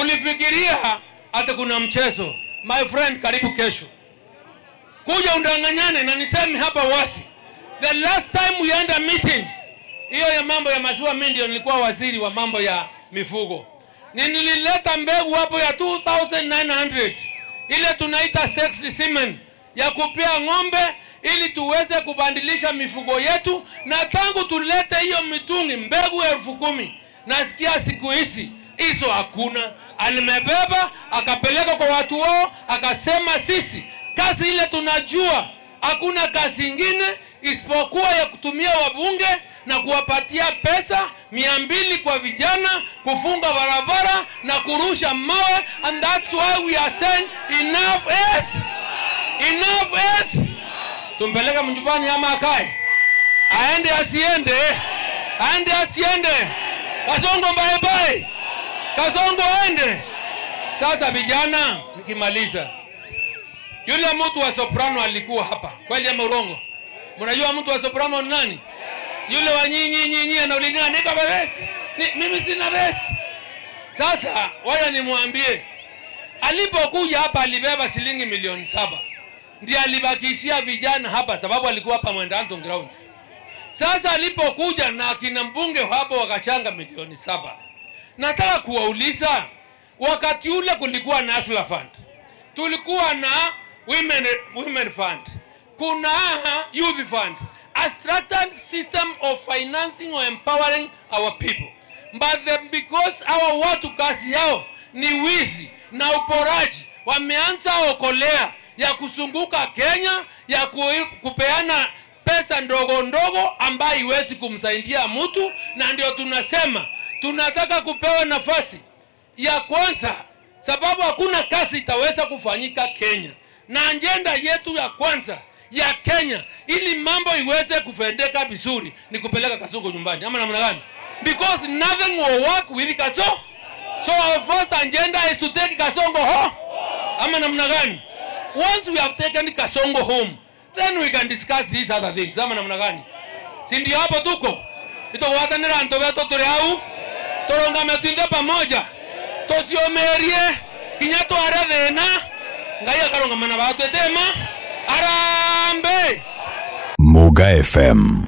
Ulifikiria hata kuna mchezo. My friend, karibu kesho. Kuja undanganyane na niseme hapa wasi. The last time we had a meeting, hiyo ya mambo ya maziwa mimi ndio nilikuwa waziri wa mambo ya mifugo. Nilileta mbegu hapo ya 2900. Ile tunaita sex semen ya kupea ng'ombe ili tuweze kubadilisha mifugo yetu, na tangu tulete hiyo mitungi mbegu 10,000 nasikia siku hizi hizo hakuna. Alimebeba akapeleka kwa watu wao akasema sisi kazi ile tunajua, hakuna kazi ingine isipokuwa ya kutumia wabunge na kuwapatia pesa 200 kwa vijana kufunga barabara na kurusha mawe, and that's why we are saying enough is. Tumpeleka mjubani ama akae? Aende asiende? Aende asiende? Kasongo bye bye. Kasongo aende. Sasa vijana, nikimaliza. Yule mtu wa soprano alikuwa hapa. Kweli ama urongo? Mnajua mtu wa soprano ni nani? Yule wa nyinyi anaulingana nika besi. Mimi sina besi. Sasa waya nimwambie, alipokuja hapa alibeba shilingi 7,000,000. Ndiye alibakishia vijana hapa sababu alikuwa hapa Mwendanto ground. Sasa alipokuja na akina mbunge hapo wakachanga 7,000,000. Nataka kuwauliza, wakati ule kulikuwa na Asula Fund, tulikuwa na women fund, kuna youth fund, a structured system of financing or empowering our people. But then because our watu kazi yao ni wizi na uporaji, wameanza okolea ya kusunguka Kenya ya kupeana pesa ndogo ndogo ambayo iwezi kumsaidia mtu, na ndio tunasema tunataka kupewa nafasi ya kwanza sababu hakuna kazi itaweza kufanyika Kenya, na agenda yetu ya kwanza ya Kenya ili mambo iweze kufendeka vizuri ni kupeleka Kasongo nyumbani. Ama namna gani? Because nothing will work with Kasongo. So our first agenda is to take Kasongo home. Ama namna gani? Once we have taken Kasongo home, then we can discuss these other things. Ama namna gani? Si ndio hapo tuko? Ito watanira ntobeto tureau. Toronga metinde pamoja. Tosiomerie kinyato aradena. Ngaya karonga mana batu etema. Arambe. Muga FM.